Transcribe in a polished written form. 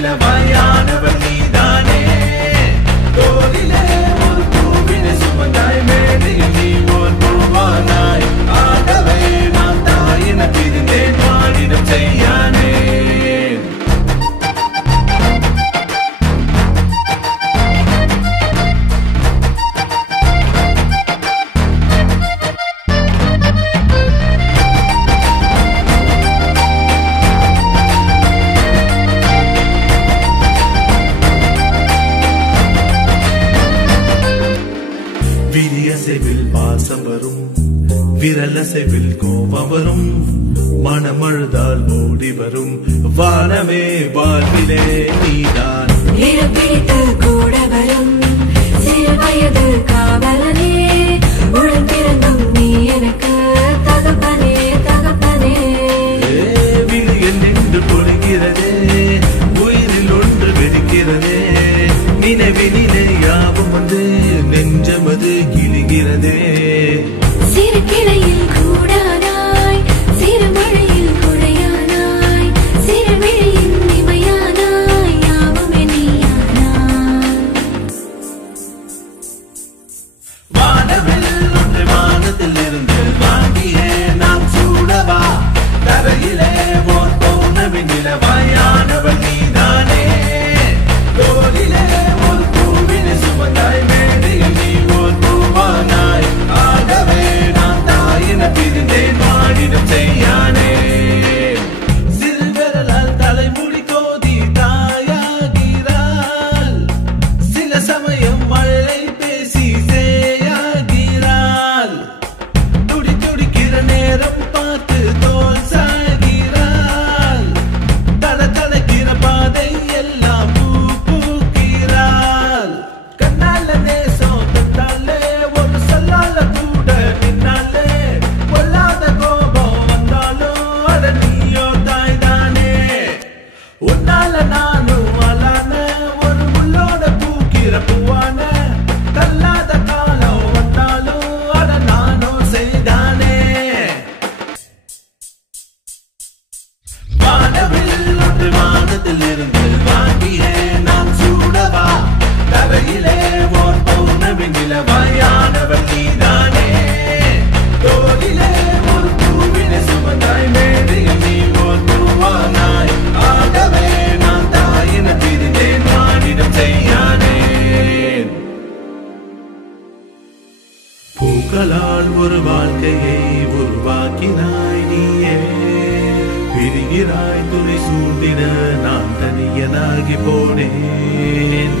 வெண்ணிலவாயானவள் நீதானே தோளிலே ஒரு பூவினை சுமந்தாய் மேடையில் நீ ஓர் பூவானாய் ஆகவே நான் தாயின பிரிந்தேன் வாழிடம் செய்யானே விரியசைவில் பாசம் வரும் விரலசைவில் கோபம் வரும் மனமழுதால் ஓடி வரும் வானமே வாழ்விலே நீதான் பிடித்து கூட வரும் சிறு வயது காவலனே உடன் பிறந்தும் நீ எனக்கு தகப்பனே தகப்பனே விழியில் நின்று பொழிகிறதே உயிரில் ஒன்று வெடிக்கிறதே நினைவினிலே யாவும் வந்து நெஞ்சமது கிழிகிறதே சிறு கிளையில் கூடானாய் சிறு மழையில் குழையானாய் சிறு விழியின் இமையானாய் யாவுமே நீயானாய் வானவில் ஒன்று வானத்தில் இருந்து வாங்கியே நாம் சூடவா தரையிலே ஓர் பௌர்ணமி நிலவாயானவள் நீதானே தோளிலே ஒரு பூவினை சுமந்தாய் மேடையில் நீ ஓர் பூவானாய் ஆகவே நான் தாயின பிரிந்தேன் வாழிடம் செய்யானே சிறுவிரலால் தலைமுடி கோதி தாயாகிறாள் சில சமயம் மழை பேசி சேயாகிறாள் துடி துடிக்கிற நேரம் பார்த்து தோல் சாகிறாள் தட தடக்கிற பாதை எல்லாம் பூ பூக்கிறாள் கண்ணால நேசம் தொட்டாலே ஒரு சொல்லால கூட நின்னாலே கொல்லாத கோபம் வந்தாலும் அட நீயோ தாய் தானே உன்னால நானும் அலான ஒரு முள்ளோட பூக்கிற பூவான தள்ளாத காலம் வந்தாலும் அட நானும் செய்தானே வானவில் ஒன்று வானத்தில் இருந்து வாங்கியே நாம் சூடவா தரையிலே ஓர் பௌர்ணமி நிலவாயானவள் நீதானே தோளிலே ஒரு பூவினை சுமந்தாய் மேடையில் நீ ஓர் பூவானாய் ஆகவே நான் தாயின பிரிந்தேன் வாழிடம் செய்யானே பூக்களால் ஒரு வாழ்க்கையை உருவாக்கினாய் நீயே பிரிகிறாய் துணை சூழ்ந்திட நான் தனியனாகி போனேன்